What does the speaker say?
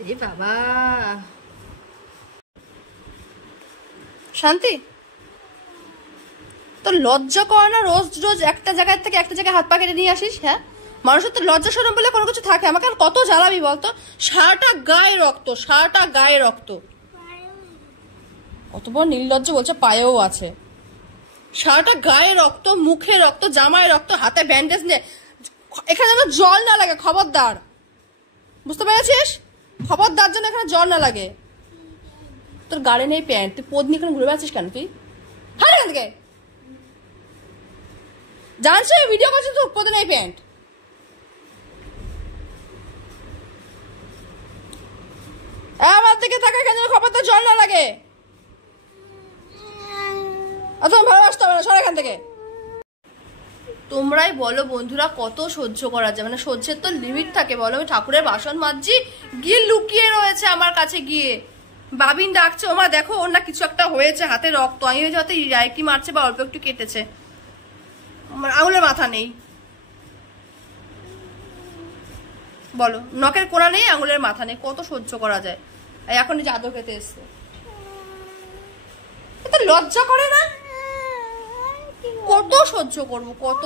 আরে বাবা শান্তি, তোর লজ্জা করে না রোজ রোজ একটা জায়গায় থেকে একটা জায়গায় হাত পা কেটে নিয়ে আসিস? হ্যাঁ, মানুষের তো লজ্জা শরম বলে কোনো কিছু থাকে? আমাকে আর কত জ্বালাবি বলতো? সারাটা গায়ে রক্ত, সারাটা গায়ে রক্ত। কত বড় নির্লজ্জ বলছে পায়েও আছে। সারাটা গায়ে রক্ত, মুখে রক্ত, জামায় রক্ত, হাতে ব্যান্ডেজ নে। এখানে যেন জল না লাগে, খবরদার, বুঝতে পেরেছিস? খবরদার যেন এখানে জল না লাগে। তোর গাড়ি নেই প্যান্ট, তুই পদ নিয়ে এখানে ঘুরে বেড়াচ্ছিস কেন? তুই হাট এখান থেকে। জানছো ভিডিও করছিস, তোর পদে নেই প্যান্ট। আমার থেকে থাকা, এখানে খবরদার জল না লাগে। তোমার ভালোবাসতে হবে না, সর এখান থেকে। তোমরাই বলো বন্ধুরা, কত সহ্য করা যায়? মানে সহ্যের তো লিমিট থাকে বলো। আমি ঠাকুরের বাসন মাজছি, গিয়ে লুকিয়ে রয়েছে আমার কাছে গিয়ে। বাবিন ডাকছে, ওমা দেখো ওর না কিছু একটা হয়েছে, হাতে রক্ত। আমি হয়েছে হয়তো রায়কি মারছে বা অল্প একটু কেটেছে, আমার আঙুলের মাথা নেই। বলো, নখের কোনা নেই, আঙুলের মাথা নেই, কত সহ্য করা যায়? এখন যে আদর খেতে এসছে, লজ্জা করে না? কত সহ্য করবো, কত।